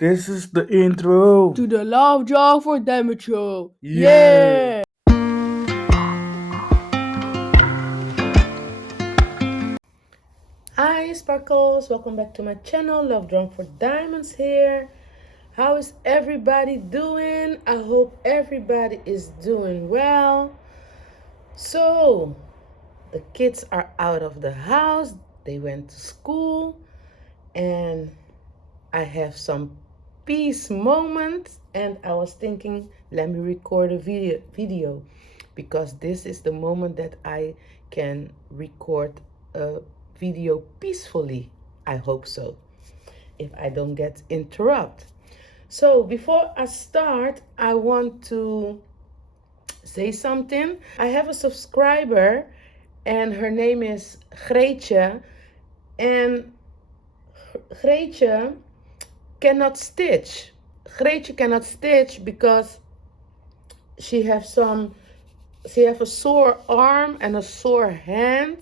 This is the intro to the Love Drunk for Damage show. Yeah. Hi Sparkles, welcome back to my channel. Love Drunk for Diamonds here. How is everybody doing? I hope everybody is doing well. So, the kids are out of the house. They went to school and I have some peace moments and I was thinking, let me record a video because this is the moment that I can record a video peacefully. I hope so, if I don't get interrupted. So before I start, I want to say something. I have a subscriber and her name is Greetje, and Greetje cannot stitch. Greetje cannot stitch because she have a sore arm and a sore hand,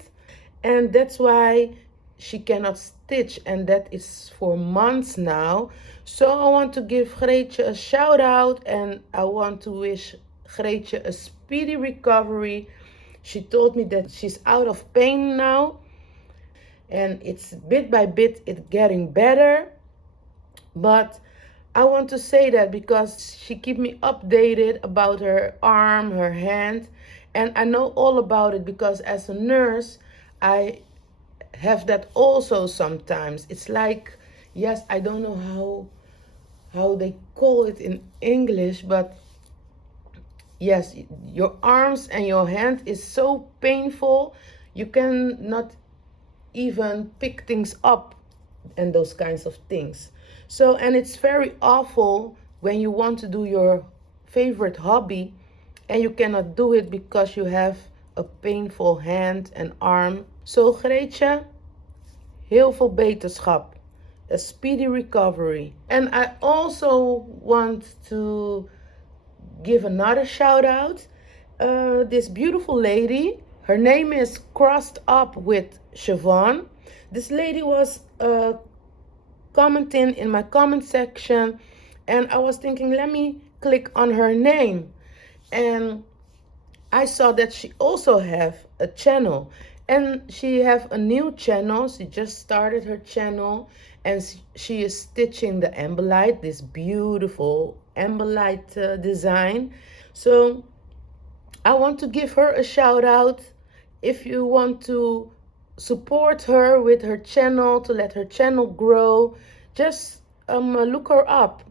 and that's why she cannot stitch, and that is for months now. So I want to give Greetje a shout out and I want to wish Greetje a speedy recovery. She told me that she's out of pain now and it's bit by bit it's getting better. But I want to say that because she keep me updated about her arm, her hand, and I know all about it because as a nurse, I have that also sometimes. It's like, yes, I don't know how they call it in English, but yes, your arms and your hand is so painful. You cannot even pick things up and those kinds of things. So, and it's very awful when you want to do your favorite hobby and you cannot do it because you have a painful hand and arm. So Greetje, heel veel beterschap. A speedy recovery. And I also want to give another shout out. This beautiful lady, her name is Crossed Up with Siobhan. This lady was commenting in my comment section and I was thinking, let me click on her name, and I saw that she also have a channel, and she have a new channel. She just started her channel and she is stitching the embellite, this beautiful embellite design. So I want to give her a shout out. If you want to support her with her channel, to let her channel grow, just look her up.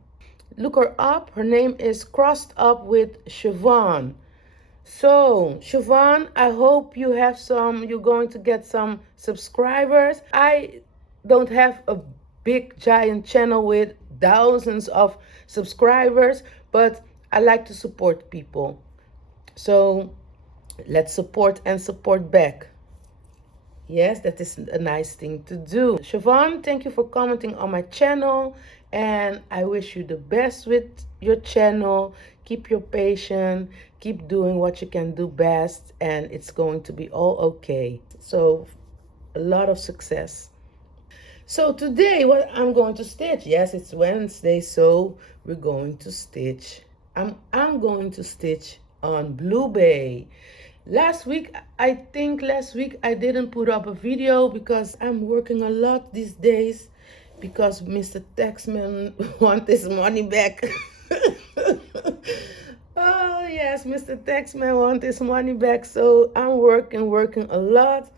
Look her up. Her name is Crossed Up with Siobhan. So, Siobhan, I hope you're going to get some subscribers. I don't have a big giant channel with thousands of subscribers, but I like to support people. So let's support and support back. Yes, that is a nice thing to do. Siobhan, thank you for commenting on my channel and I wish you the best with your channel. Keep your patience, keep doing what you can do best, and it's going to be all okay. So a lot of success. So today what I'm going to stitch, yes, it's Wednesday, so we're going to stitch. I'm going to stitch on Blue Bay. Last week I didn't put up a video because I'm working a lot these days because Mr. Taxman wants his money back. Oh yes, Mr. Taxman wants his money back, so I'm working a lot.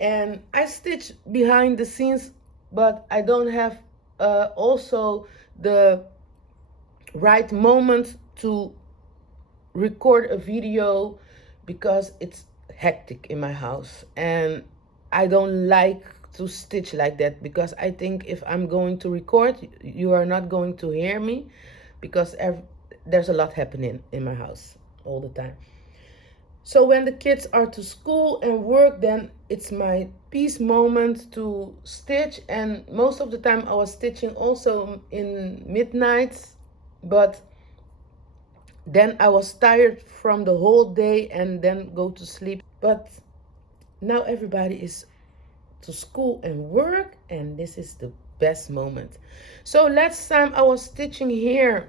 And I stitch behind the scenes, but I don't have also the right moment to record a video because it's hectic in my house and I don't like to stitch like that because I think if I'm going to record, you are not going to hear me because there's a lot happening in my house all the time. So when the kids are to school and work, then it's my peace moment to stitch, and most of the time I was stitching also in midnights, but then I was tired from the whole day and then go to sleep. But now everybody is to school and work, and this is the best moment. So last time I was stitching here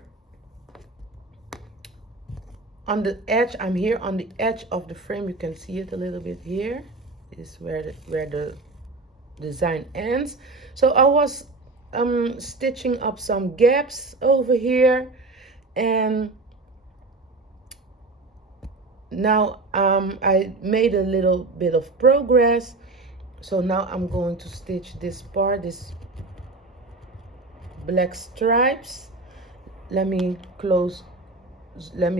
on the edge. I'm here on the edge of the frame. You can see it a little bit here. This is where the design ends. So I was stitching up some gaps over here, and now I made a little bit of progress. So now I'm going to stitch this part, this black stripes. Let me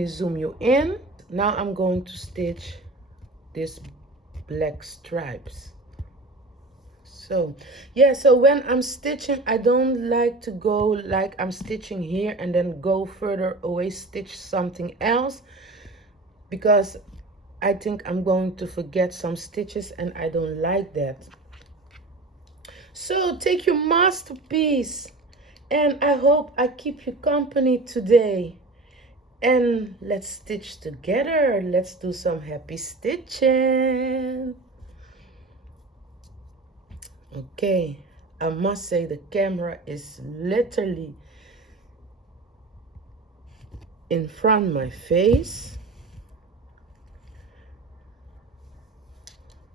zoom you in. Now I'm going to stitch this black stripes. So yeah, so when I'm stitching, I don't like to go like I'm stitching here and then go further away, stitch something else, because I think I'm going to forget some stitches and I don't like that. So take your masterpiece, and I hope I keep you company today. And let's stitch together. Let's do some happy stitching. Okay, I must say the camera is literally in front of my face.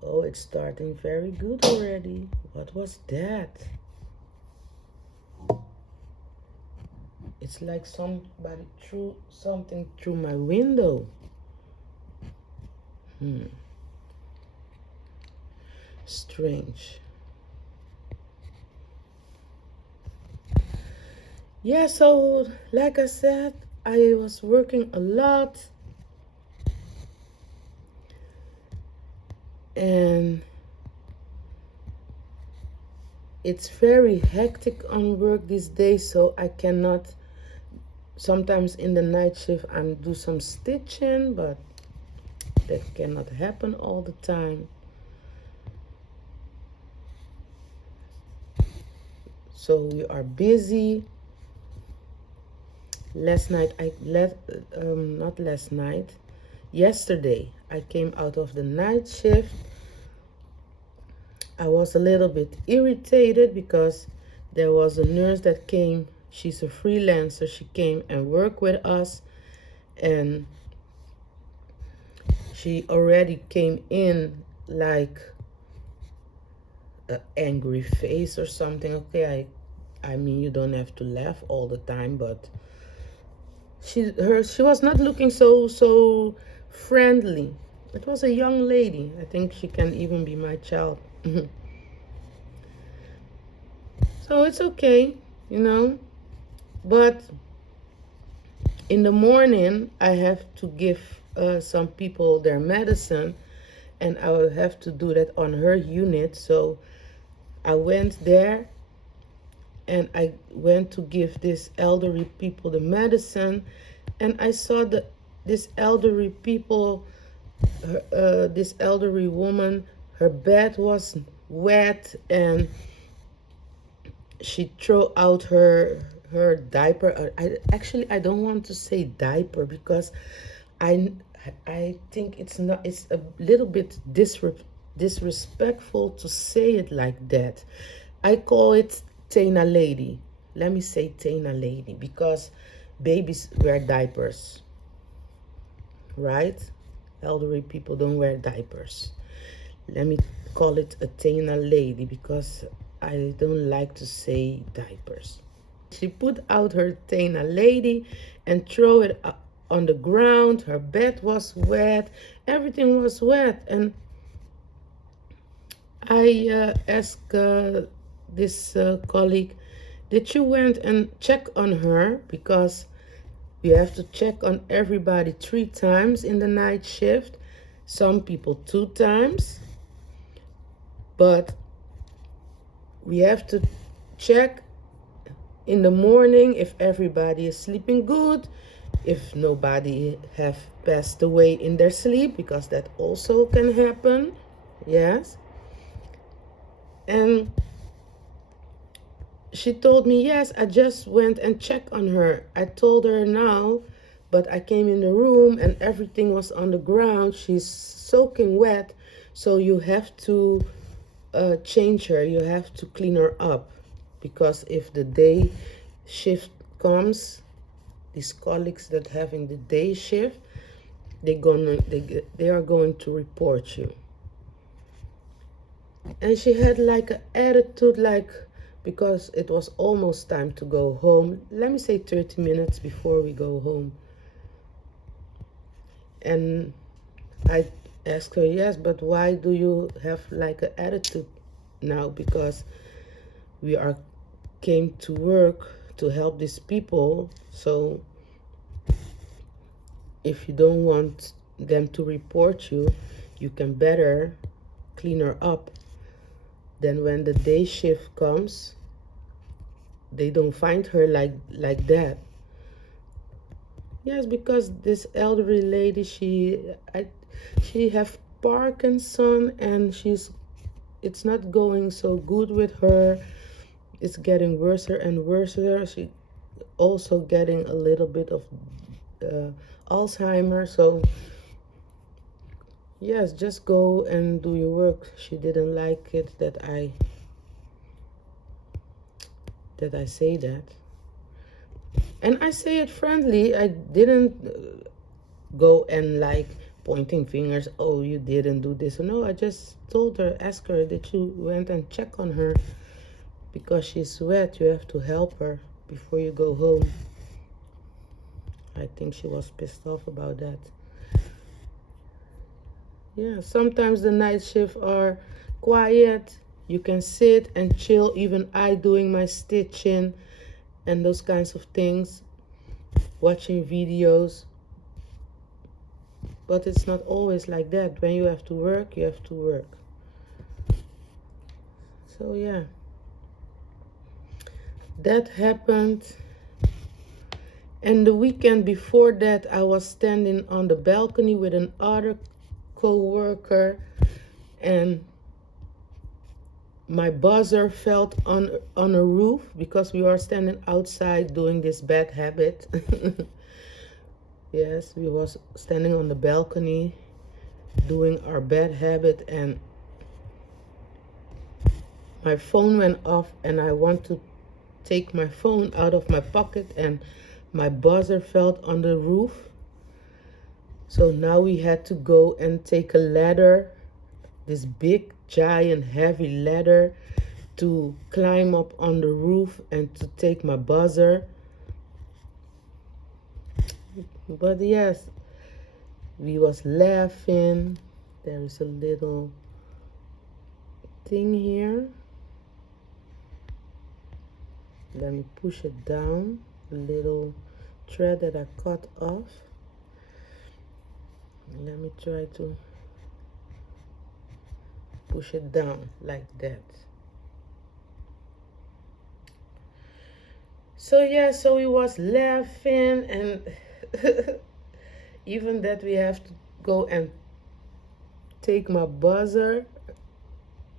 Oh, it's starting very good already. What was that? It's like somebody threw something through my window. Strange. Yeah, so like I said, I was working a lot. And it's very hectic on work these days, so I cannot, sometimes in the night shift I do some stitching, but that cannot happen all the time. So we are busy. Yesterday I came out of the night shift. I was a little bit irritated because there was a nurse that came. She's a freelancer. She came and worked with us, and she already came in like an angry face or something. Okay, I mean, you don't have to laugh all the time, but she was not looking so friendly. It was a young lady. I think she can even be my child. So it's okay, you know. But in the morning, I have to give some people their medicine, and I will have to do that on her unit. So I went there, and I went to give this elderly people the medicine, and I saw this elderly people, this elderly woman, her bed was wet, and she threw out her diaper. I don't want to say diaper because I think it's a little bit disrespectful to say it like that. I call it Tana lady. Let me say Tana lady, because babies wear diapers, right? Elderly people don't wear diapers. Let me call it a Tana lady because I don't like to say diapers. She put out her Tana lady and threw it on the ground. Her bed was wet. Everything was wet. And I asked this colleague, did you went and check on her? Because we have to check on everybody 3 times in the night shift. Some people 2 times. But we have to check in the morning if everybody is sleeping good, if nobody have passed away in their sleep, because that also can happen. Yes. And she told me, yes, I just went and checked on her. I told her now, but I came in the room and everything was on the ground. She's soaking wet, so you have to change her. You have to clean her up. because if the day shift comes, these colleagues that having the day shift, they are going to report you. And she had like an attitude, like, because it was almost time to go home, let me say 30 minutes before we go home. And I asked her, yes, but why do you have like an attitude now? Because we came to work to help these people, so if you don't want them to report you, you can better clean her up. Then when the day shift comes, they don't find her like that. Yes, because this elderly lady, she have Parkinson, and it's not going so good with her. It's getting worse and worse. She also getting a little bit of Alzheimer. So yes, just go and do your work. She didn't like it that I say that. And I say it friendly. I didn't go and like pointing fingers, oh, you didn't do this. No, I just told her, ask her that you went and check on her because she's wet. You have to help her before you go home. I think she was pissed off about that. Yeah, sometimes the night shifts are quiet. You can sit and chill. Even I doing my stitching and those kinds of things, watching videos. But it's not always like that. When you have to work, you have to work. So yeah, that happened. And the weekend before that, I was standing on the balcony with another co-worker, and my buzzer fell on a roof because we were standing outside doing this bad habit. Yes, we was standing on the balcony doing our bad habit, and my phone went off, and I want to take my phone out of my pocket, and my buzzer fell on the roof. So now we had to go and take a ladder, this big, giant, heavy ladder, to climb up on the roof and to take my buzzer. But yes, we was laughing. There is a little thing here. Let me push it down. A little thread that I cut off. Let me try to push it down like that. So yeah, so we was laughing, and even that we have to go and take my buzzer,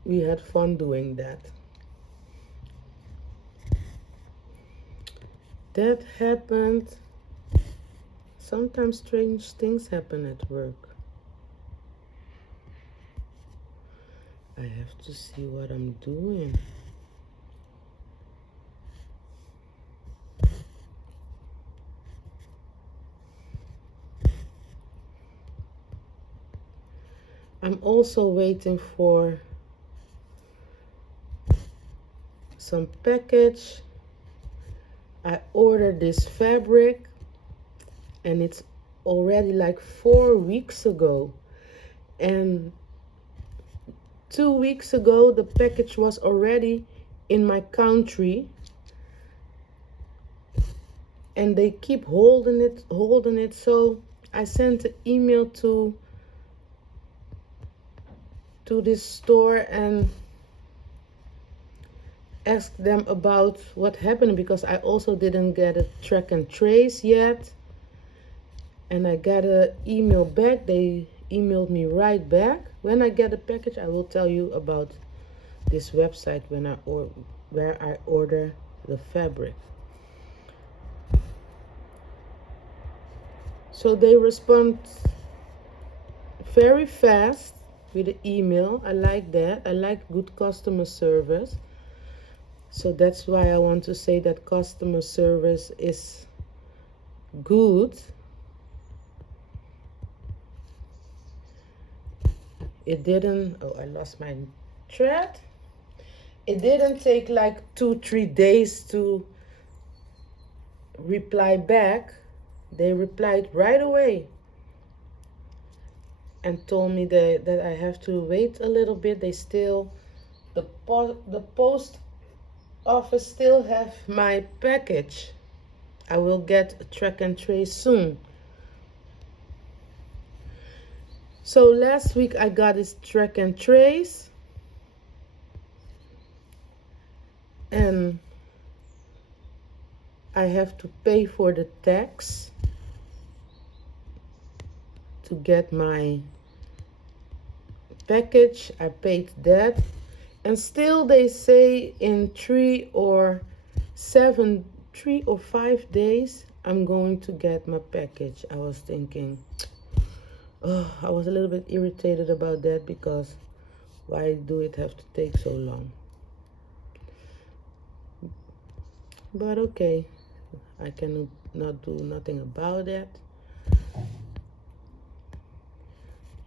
we had fun doing that. That happened. Sometimes strange things happen at work. I have to see what I'm doing. I'm also waiting for some package. I ordered this fabric, and it's already like 4 weeks ago. And 2 weeks ago, the package was already in my country. And they keep holding it. So I sent an email to this store and asked them about what happened, because I also didn't get a track and trace yet. And I got an email back. They emailed me right back. When I get the package, I will tell you about this website where I order the fabric. So they respond very fast with the email. I like that. I like good customer service. So that's why I want to say that customer service is good. It didn't, oh, I lost my thread. It didn't take like 2-3 days to reply back. They replied right away and told me that I have to wait a little bit. They still, the post office still have my package. I will get a track and trace soon. So last week I got this track and trace, and I have to pay for the tax to get my package. I paid that, and still they say in 3 or 5 days I'm going to get my package. I was thinking, oh, I was a little bit irritated about that, because why do it have to take so long? But okay, I cannot do nothing about that.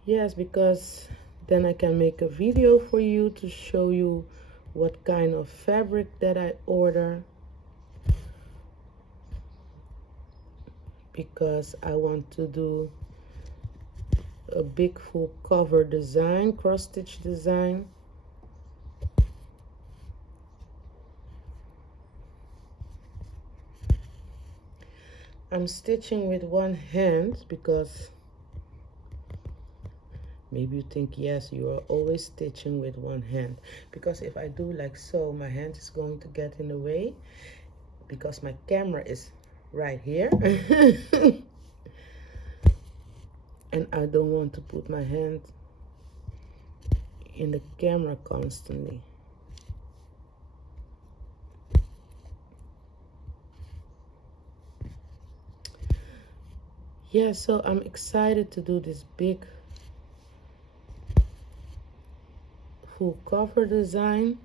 Yes, because then I can make a video for you to show you what kind of fabric that I order, because I want to do a big full cover design, cross stitch design. I'm stitching with one hand because maybe you think, yes, you are always stitching with one hand, because if I do like so, my hand is going to get in the way, because my camera is right here. And I don't want to put my hand in the camera constantly. Yeah, so I'm excited to do this big full cover design.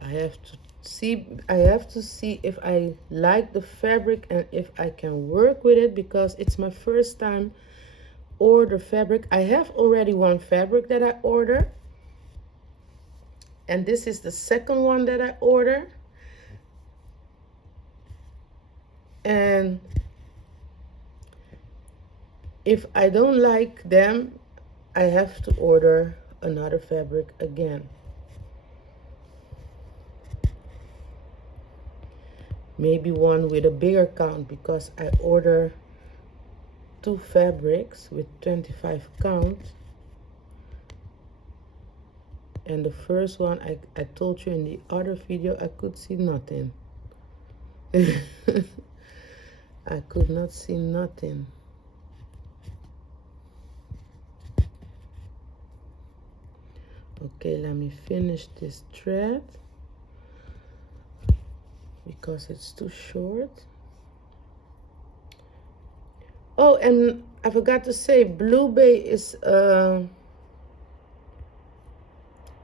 I have to see if I like the fabric and if I can work with it, because it's my first time order fabric. I have already one fabric that I order, and this is the second one that I order. And if I don't like them, I have to order another fabric again. Maybe one with a bigger count, because I order 2 fabrics with 25 count. And the first one, I told you in the other video, I could see nothing. I could not see nothing. Okay, let me finish this thread, because it's too short. Oh, and I forgot to say, Blue Bay is a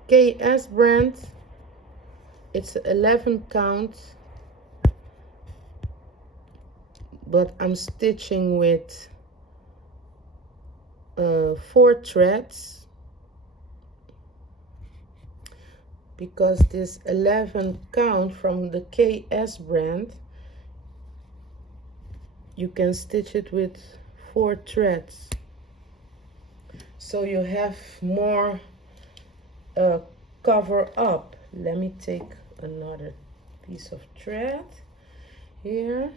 KS brand. It's 11 count, but I'm stitching with 4 threads, because this 11 count from the KS brand, you can stitch it with 4 threads, so you have more cover up. Let me take another piece of thread here.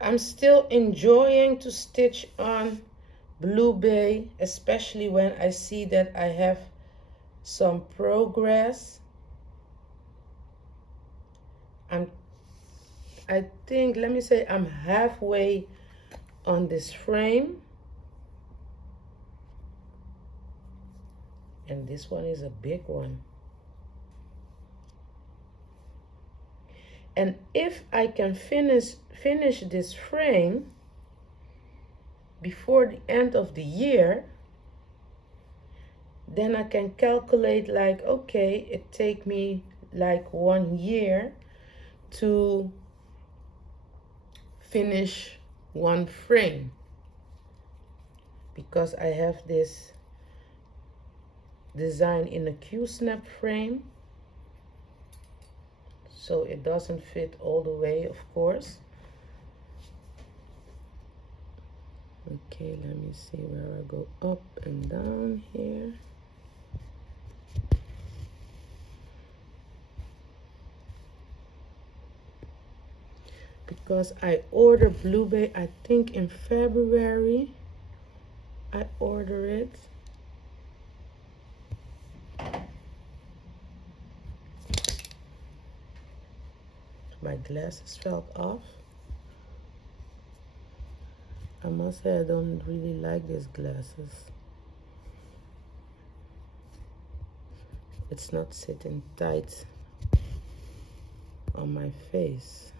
I'm still enjoying to stitch on Blue Bay, especially when I see that I have some progress. I think, let me say, I'm halfway on this frame, and this one is a big one. And if I can finish this frame before the end of the year, then I can calculate like, okay, it take me like 1 year to finish one frame, because I have this design in a Q-snap frame, so it doesn't fit all the way, of course. Okay, let me see where I go up and down here. Because I ordered Blue Bay, I think in February I ordered it. My glasses fell off. I must say I don't really like these glasses. It's not sitting tight on my face.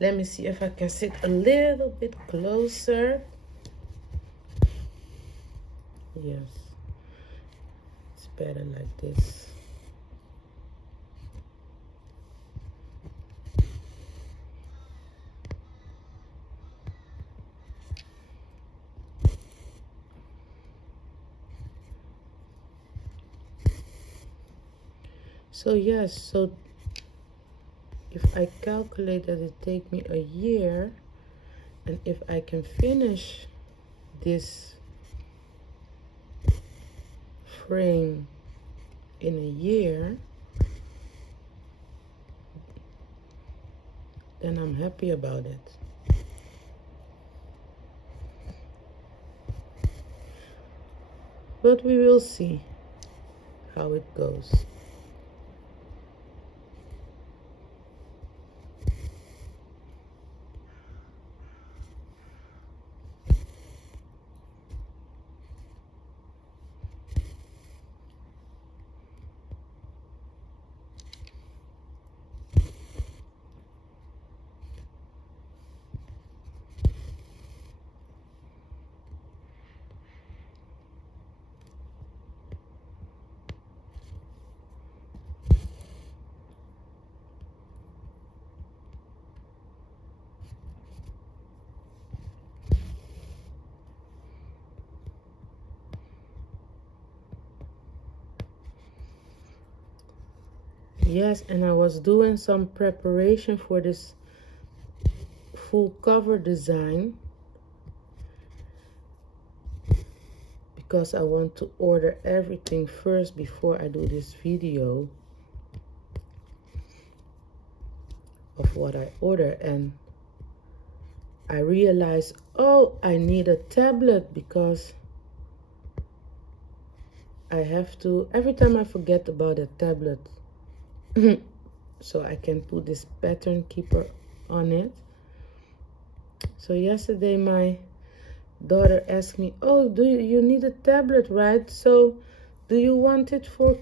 Let me see if I can sit a little bit closer. Yes, it's better like this. So yes, so if I calculate that it take me a year, and if I can finish this frame in a year, then I'm happy about it. But we will see how it goes. Yes, and I was doing some preparation for this full cover design, because I want to order everything first before I do this video of what I order. And I realized, oh, I need a tablet, because I have to, every time I forget about a tablet, so I can put this pattern keeper on it. So yesterday my daughter asked me, oh, do you need a tablet, right? So do you want it for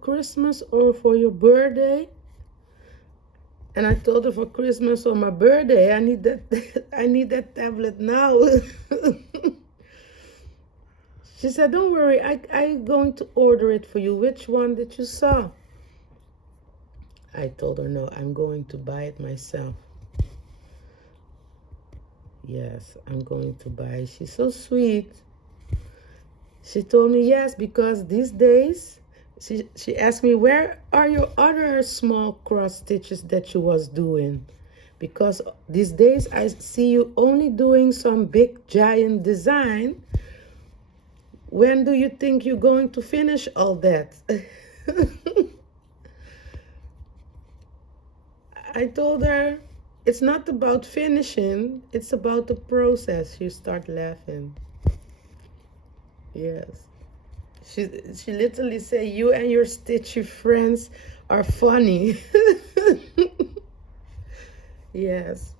Christmas or for your birthday? And I told her, for Christmas or my birthday. I need that I need that tablet now. She said, don't worry, I'm going to order it for you. Which one did you saw? I told her, no, I'm going to buy it myself. Yes, I'm going to buy it. She's so sweet. She told me yes, because these days, she asked me, where are your other small cross stitches that you was doing? Because these days I see you only doing some big giant design. When do you think you're going to finish all that? I told her, it's not about finishing, it's about the process. She started laughing. Yes. She literally said, you and your stitchy friends are funny. Yes.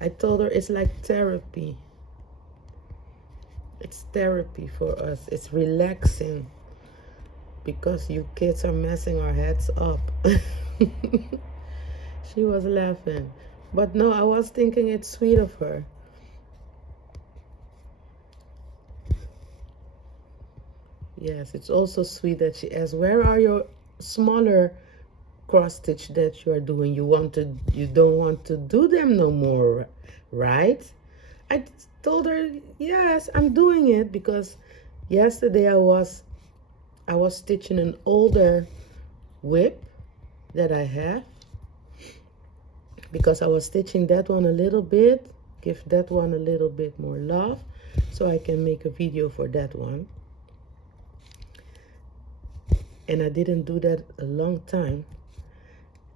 I told her it's like therapy. It's therapy for us. It's relaxing because you kids are messing our heads up. She was laughing. But no, I was thinking it's sweet of her. Yes, it's also sweet that she asked, where are your smaller cross stitch that you are doing? You don't want to do them no more, right? I told her, yes, I'm doing it because yesterday I was stitching an older WIP that I have, because I was stitching that one a little bit, give that one a little bit more love, so I can make a video for that one. And I didn't do that a long time.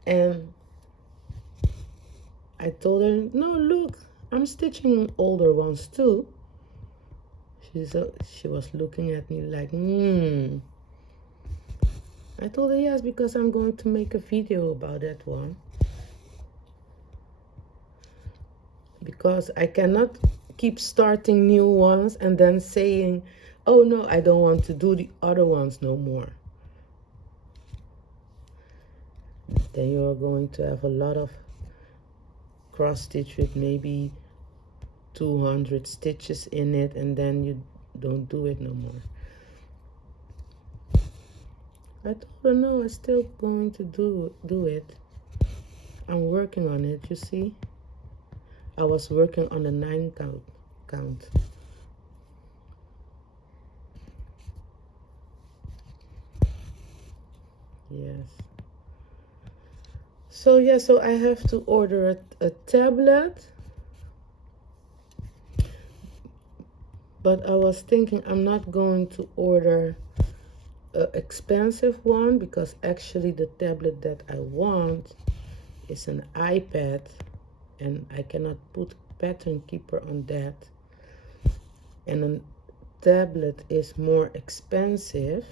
And I told her, no, look, I'm stitching older ones too. She was looking at me like, I told her, yes, because I'm going to make a video about that one. Because I cannot keep starting new ones and then saying, oh no, I don't want to do the other ones no more. Then you're going to have a lot of cross stitch with maybe 200 stitches in it, and then you don't do it no more. I told her, no, I'm still going to do it. I'm working on it, you see. I was working on the 9 count. Yes. So yeah, so I have to order a tablet. But I was thinking I'm not going to order an expensive one, because actually the tablet that I want is an iPad, and I cannot put pattern keeper on that. And a tablet is more expensive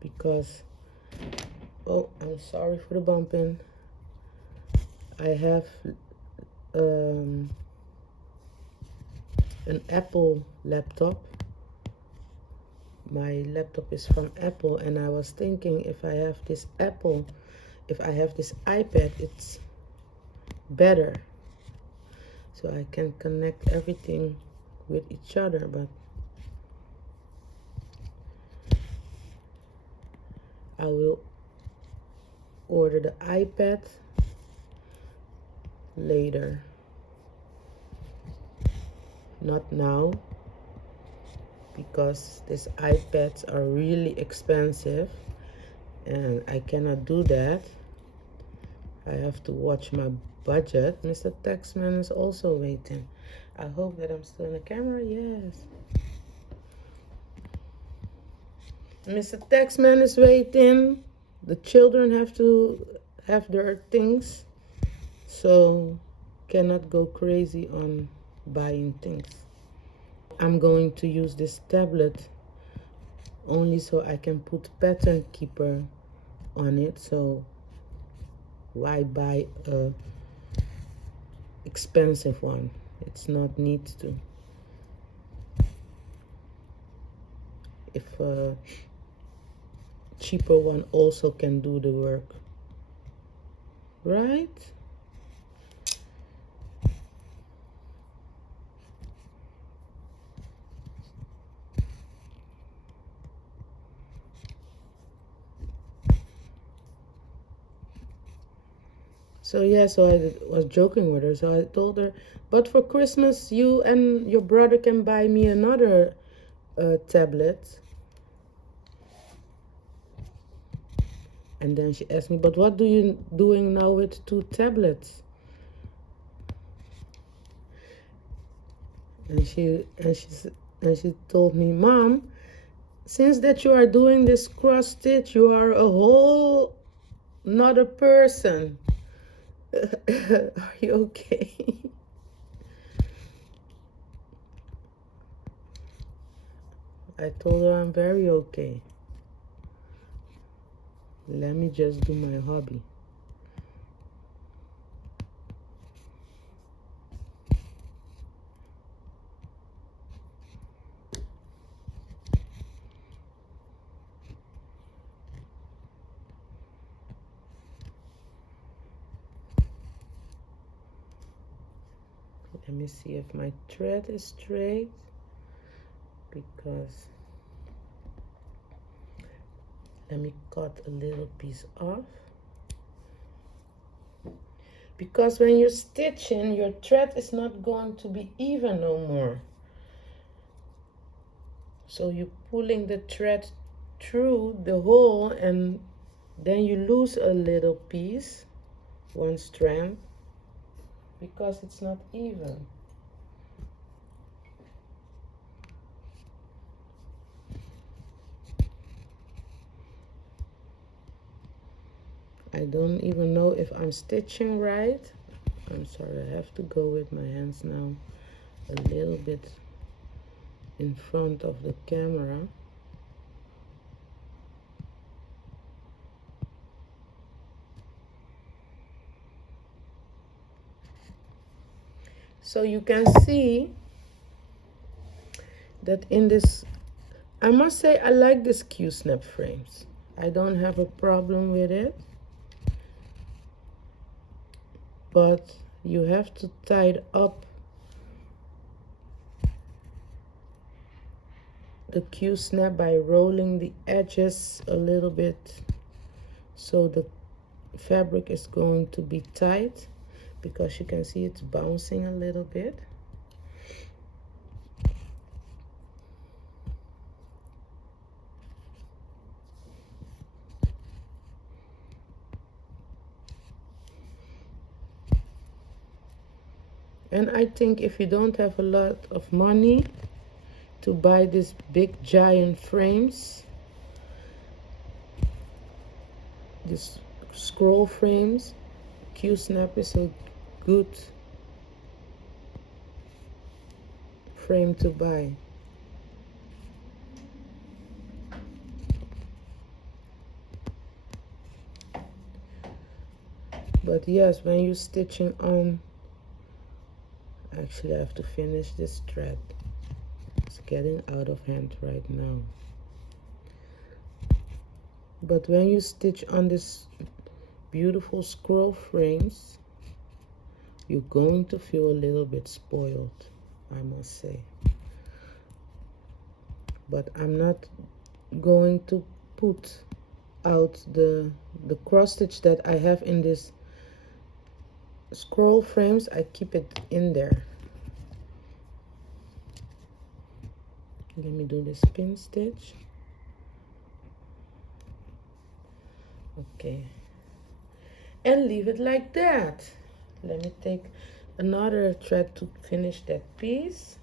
because, oh, I'm sorry for the bumping. I have an Apple laptop. My laptop is from Apple, and I was thinking if I have this iPad, it's better. So I can connect everything with each other, but I will order the iPad later. Not now, because these iPads are really expensive and I cannot do that. I have to watch my budget. Mr. Taxman is also waiting. I hope that I'm still in the camera. Yes. Mr. Taxman is waiting. The children have to have their things, so cannot go crazy on buying things. I'm going to use this tablet only so I can put pattern keeper on it. So why buy a expensive one? It's not need to. If a cheaper one also can do the work, right? So yeah, so I was joking with her. So I told her, but for Christmas, you and your brother can buy me another tablet. And then she asked me, but what do you doing now with 2 tablets? And she told me, Mom, since that you are doing this cross stitch, you are a whole another person. Are you okay? I told her I'm very okay. Let me just do my hobby. Let me see if my thread is straight, because let me cut a little piece off. Because when you're stitching, your thread is not going to be even no more. So you're pulling the thread through the hole, and then you lose a little piece, one strand, because it's not even. I don't even know if I'm stitching right. I'm sorry, I have to go with my hands now a little bit in front of the camera. So you can see that in this, I must say I like this Q-snap frames. I don't have a problem with it. But you have to tie up the Q-snap by rolling the edges a little bit, so the fabric is going to be tight, because you can see it's bouncing a little bit. And I think if you don't have a lot of money to buy these big giant frames, these scroll frames, Q-snap is a good frame to buy. But yes, when you're stitching on, actually I have to finish this thread. It's getting out of hand right now. But when you stitch on this beautiful scroll frames, you're going to feel a little bit spoiled, I must say. But I'm not going to put out the cross stitch that I have in this scroll frames. I keep it in there. Let me do the spin stitch. Okay, and leave it like that. Let me take another thread to finish that piece,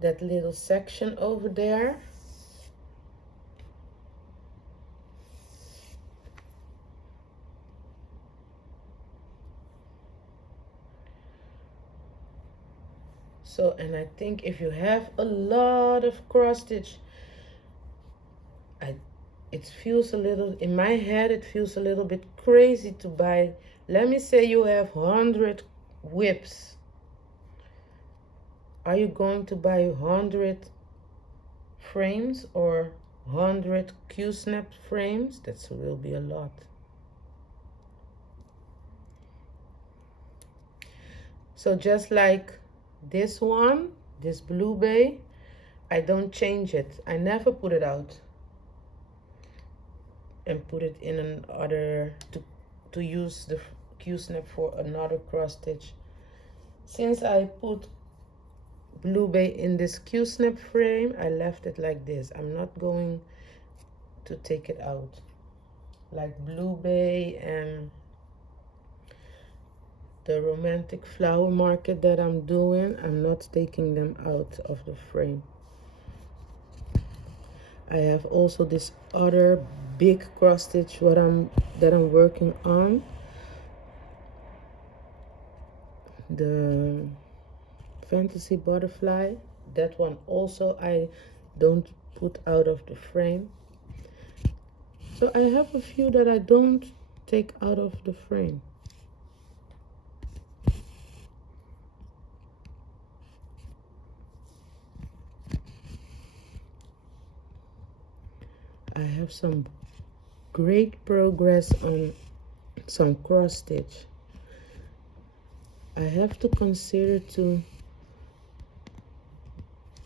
that little section over there. So, and I think if you have a lot of cross stitch, it feels a little, in my head, it feels a little bit crazy to buy. Let me say you have 100 WIPs. Are you going to buy 100 frames or 100 Q-snap frames? That will be a lot. So just like this one, this blue bay, I don't change it. I never put it out and put it in another to use the Q-snap for another cross stitch. Since I put blue bay in this Q-snap frame, I left it like this. I'm not going to take it out. Like blue bay and the romantic flower market that I'm doing, I'm not taking them out of the frame. I have also this other big cross stitch that I'm working on, the fantasy butterfly. That one also I don't put out of the frame. So I have a few that I don't take out of the frame. I have some great progress on some cross stitch. I have to consider to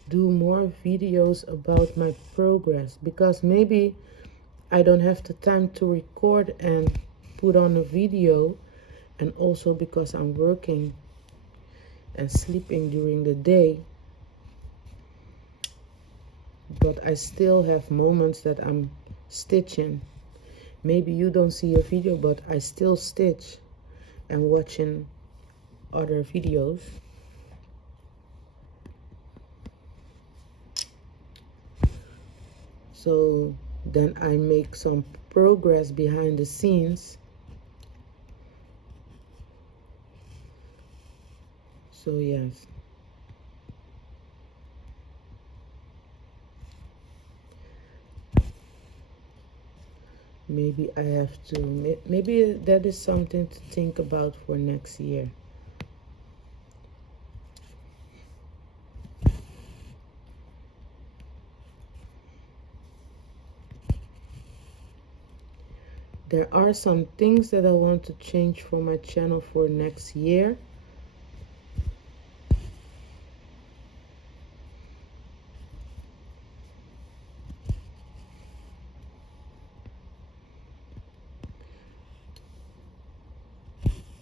do more videos about my progress, because maybe I don't have the time to record and put on a video, and also because I'm working and sleeping during the day. But I still have moments that I'm stitching. Maybe you don't see a video, but I still stitch and watching other videos. So then I make some progress behind the scenes. So yes. Maybe I have to, maybe that is something to think about for next year. There are some things that I want to change for my channel for next year.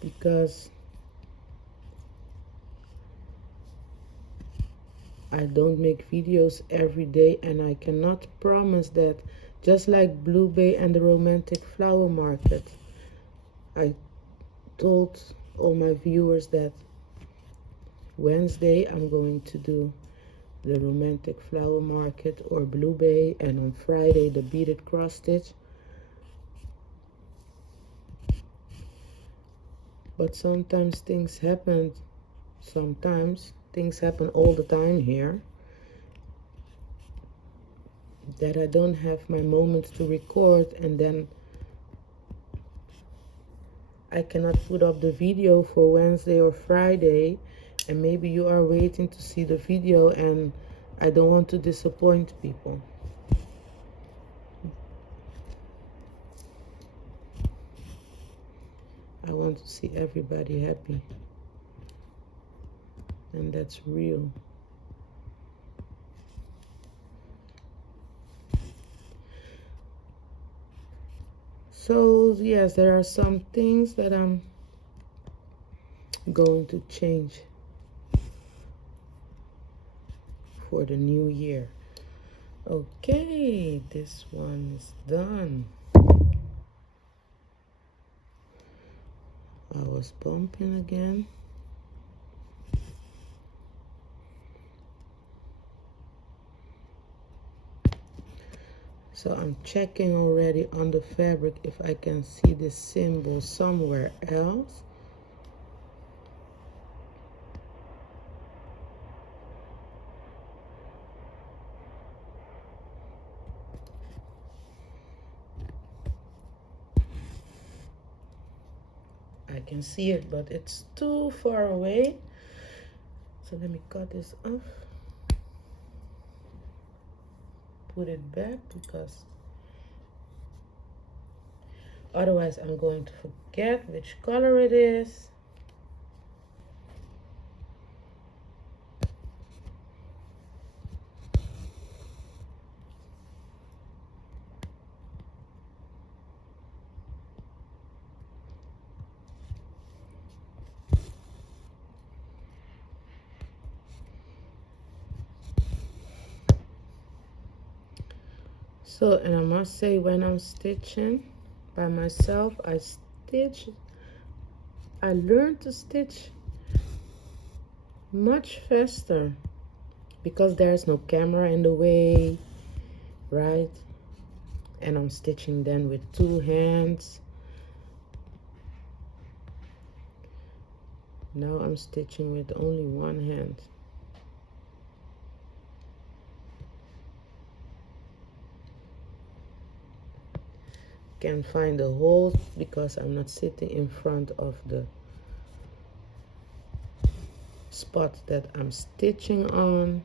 Because I don't make videos every day, and I cannot promise that, just like Blue Bay and the Romantic Flower Market. I told all my viewers that Wednesday I'm going to do the Romantic Flower Market or Blue Bay, and on Friday the beaded cross stitch. But sometimes things happen. Sometimes things happen all the time here, that I don't have my moments to record, and then I cannot put up the video for Wednesday or Friday, and maybe you are waiting to see the video, and I don't want to disappoint people. I want to see everybody happy, and that's real. So yes, there are some things that I'm going to change for the new year. Okay, this one is done. I was bumping again. So I'm checking already on the fabric if I can see this symbol somewhere else. I can see it, but it's too far away. So let me cut this off. Put it back, because otherwise I'm going to forget which color it is. So, and I must say, when I'm stitching by myself, I learn to stitch much faster, because there's no camera in the way, right? And I'm stitching then with 2 hands. Now I'm stitching with only 1 hand. Can find the holes because I'm not sitting in front of the spot that I'm stitching on.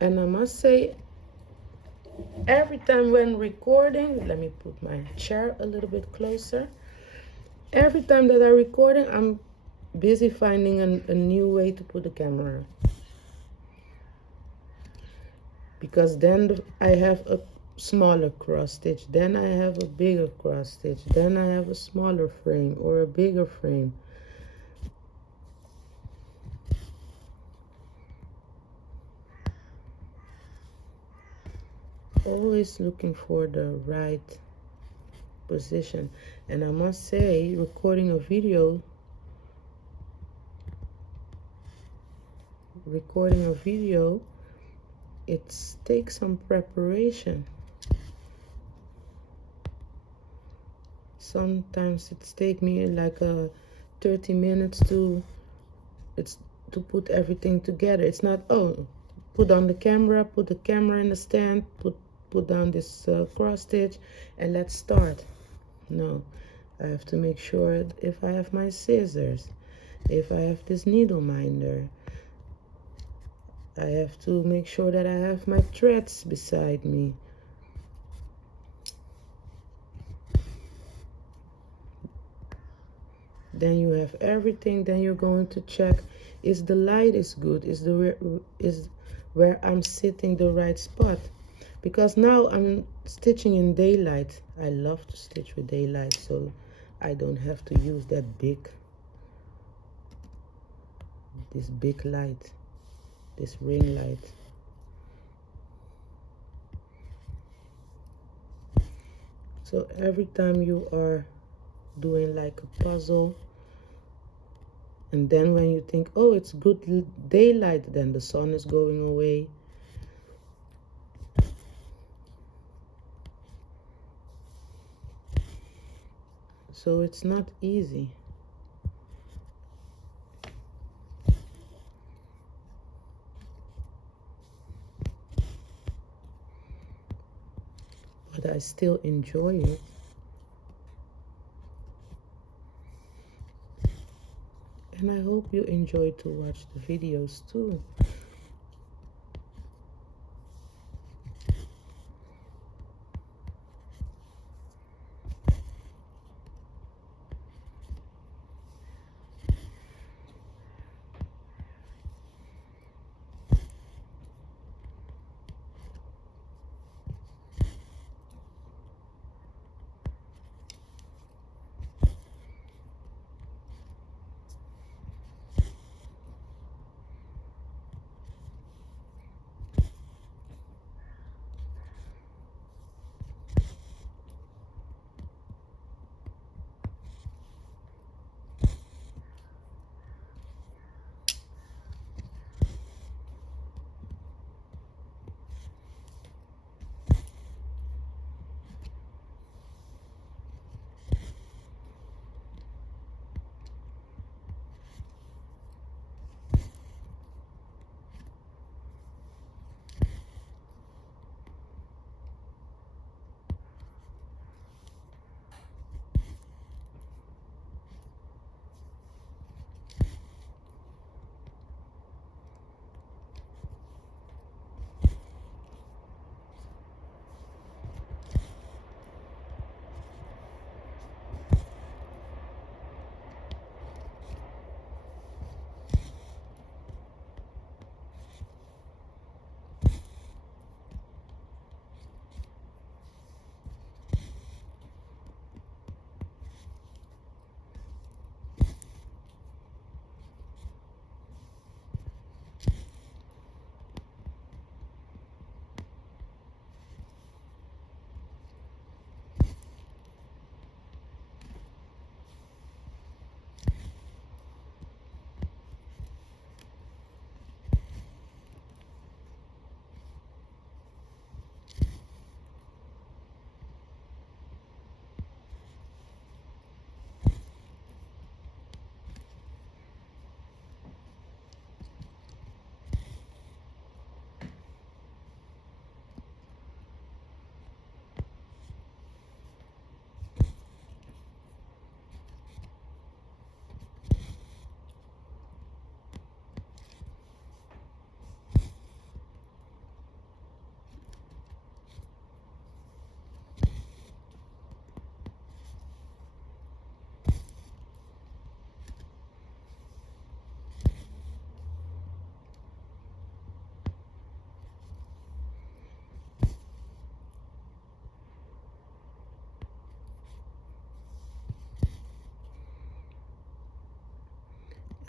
And I must say, every time when recording, let me put my chair a little bit closer. Every time that I'm recording, I'm busy finding a new way to put the camera. Because then I have a smaller cross stitch, then I have a bigger cross stitch, then I have a smaller frame or a bigger frame. Always looking for the right position. And I must say, recording a video it takes some preparation. Sometimes it's take me like 30 minutes to put everything together. It's not, oh, put on the camera, put the camera in the stand, put down this cross stitch and let's start. No, I have to make sure if I have my scissors, if I have this needle minder, I have to make sure that I have my threads beside me. Then you have everything. Then you're going to check, is the light is good, is where I'm sitting the right spot. Because now I'm stitching in daylight. I love to stitch with daylight, so I don't have to use this big light, this ring light. So every time you are doing like a puzzle, and then when you think, oh, it's good daylight, then the sun is going away. So it's not easy. But I still enjoy it. And I hope you enjoy to watch the videos too.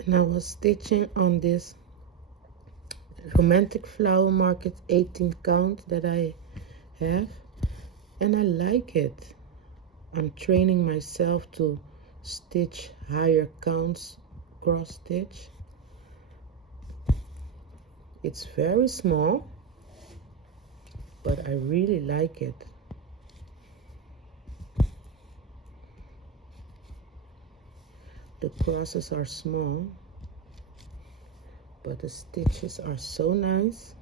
And I was stitching on this romantic flower market 18 count that I have, and I like it. I'm training myself to stitch higher counts cross stitch. It's very small, but I really like it. The crosses are small, but the stitches are so nice.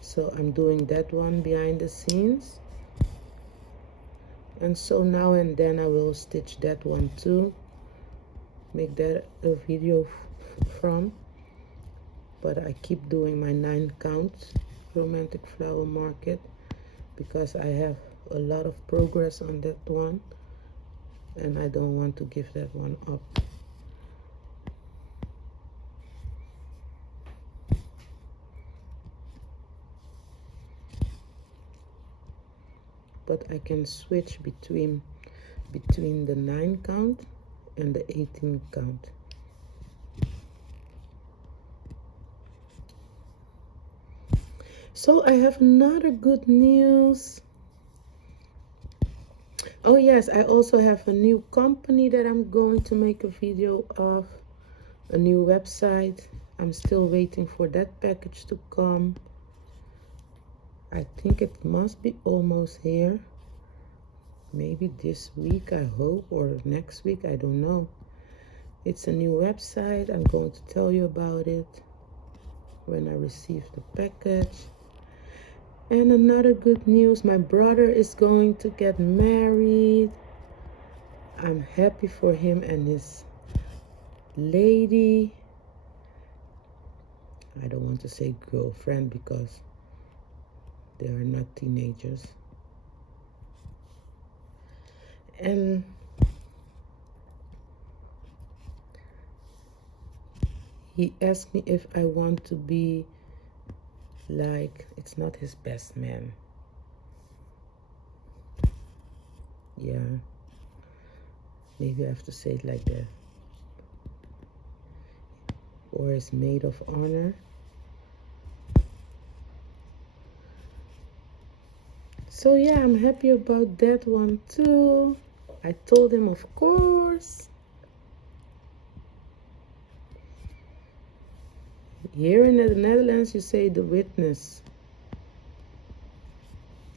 So I'm doing that one behind the scenes, and so now and then I will stitch that one too, make that a video from. But I keep doing my 9 count romantic flower market because I have a lot of progress on that one, and I don't want to give that one up. But I can switch between the 9 count and the 18 count. So I have another good news. Oh yes, I also have a new company that I'm going to make a video of, a new website. I'm still waiting for that package to come. I think it must be almost here. Maybe this week, I hope, or next week, I don't know. It's a new website. I'm going to tell you about it when I receive the package. And another good news, my brother is going to get married. I'm happy for him and his lady. I don't want to say girlfriend because they are not teenagers. And he asked me if I want to be like, it's not his best man. Yeah, maybe I have to say it like that. Or his maid of honor. So yeah, I'm happy about that one too. I told him, of course. Here in the Netherlands, you say the witness.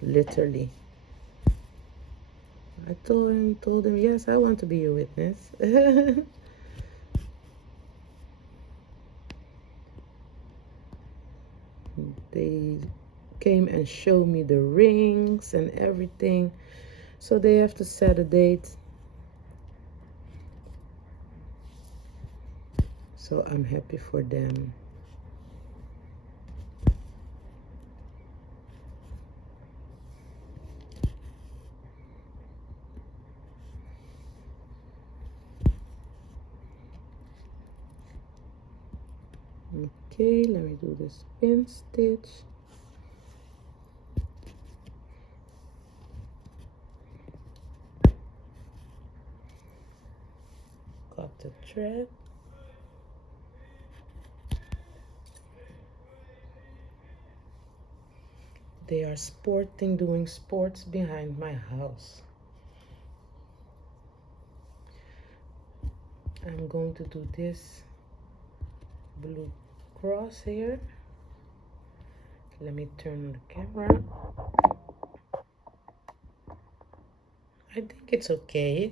Literally. I told him, yes, I want to be your witness. They came and showed me the rings and everything. So they have to set a date. So I'm happy for them. Okay, let me do this pin stitch. Got the thread. They are doing sports behind my house. I'm going to do this blue cross here. Let me turn on the camera. I think it's okay.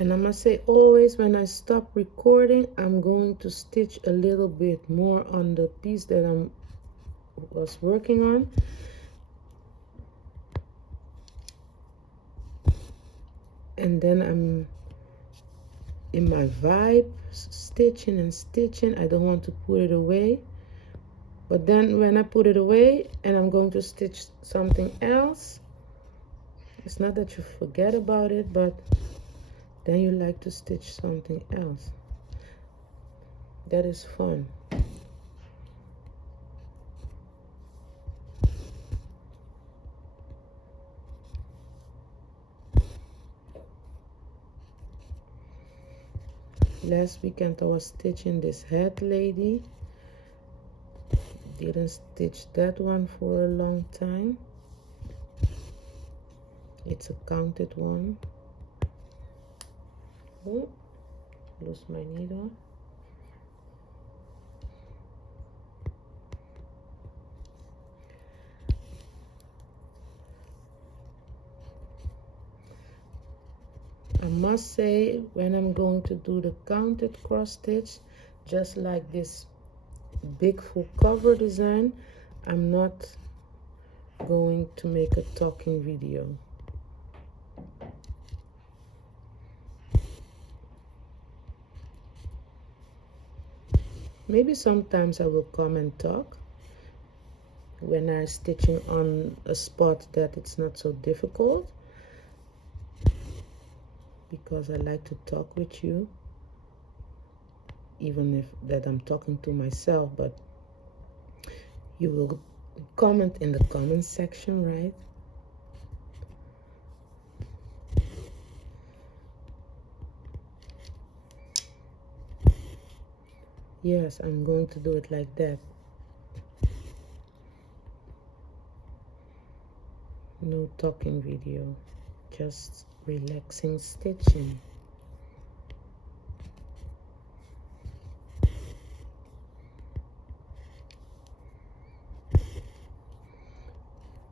And I must say, always when I stop recording, I'm going to stitch a little bit more on the piece that I was working on. And then I'm in my vibe, stitching and stitching. I don't want to put it away. But then when I put it away and I'm going to stitch something else, it's not that you forget about it, but then you like to stitch something else. That is fun. Last weekend I was stitching this head lady. Didn't stitch that one for a long time. It's a counted one. Oh, lose my needle. I must say, when I'm going to do the counted cross stitch, just like this big full cover design, I'm not going to make a talking video. Maybe sometimes I will come and talk when I'm stitching on a spot that it's not so difficult, because I like to talk with you, even if that I'm talking to myself, but you will comment in the comment section, right? Yes, I'm going to do it like that. No talking video, just relaxing stitching.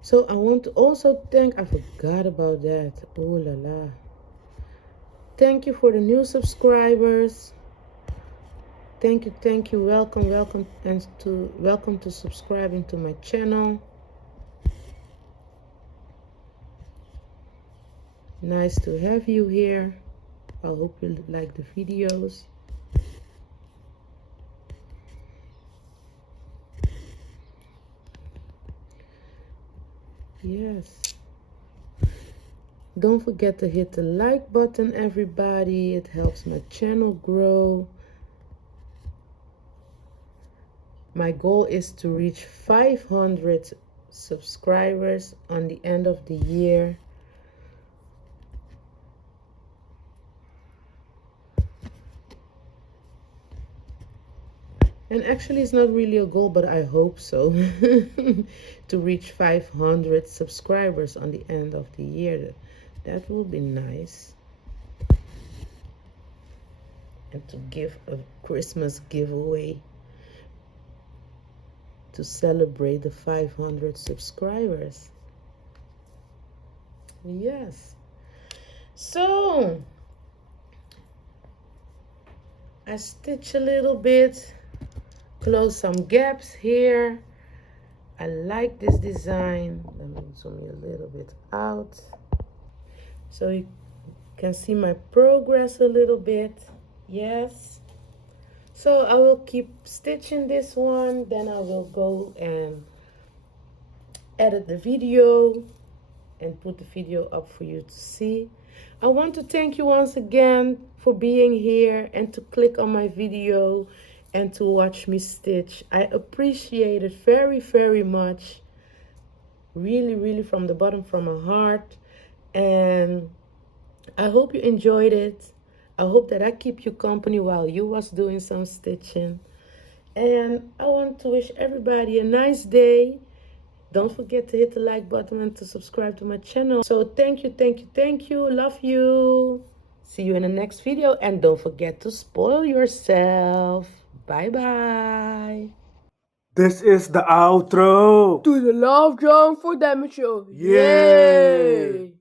So I want to also thank, I forgot about that. Oh la la. Thank you for the new subscribers. Thank you, welcome, and welcome to subscribing to my channel. Nice to have you here. I hope you like the videos. Yes. Don't forget to hit the like button, everybody. It helps my channel grow. My goal is to reach 500 subscribers on the end of the year. And actually, it's not really a goal, but I hope so. To reach 500 subscribers on the end of the year. That will be nice. And to give a Christmas giveaway to celebrate the 500 subscribers. Yes. So I stitch a little bit, close some gaps here. I like this design. Let me zoom you a little bit out so you can see my progress a little bit. Yes. So I will keep stitching this one, then I will go and edit the video and put the video up for you to see. I want to thank you once again for being here and to click on my video and to watch me stitch. I appreciate it very, very much. Really, really from the bottom of my heart. And I hope you enjoyed it. I hope that I keep you company while you was doing some stitching. And I want to wish everybody a nice day. Don't forget to hit the like button and to subscribe to my channel. So thank you. Love you. See you in the next video. And don't forget to spoil yourself. Bye-bye. This is the outro. To the Love Drunk for Damage Show. Yay!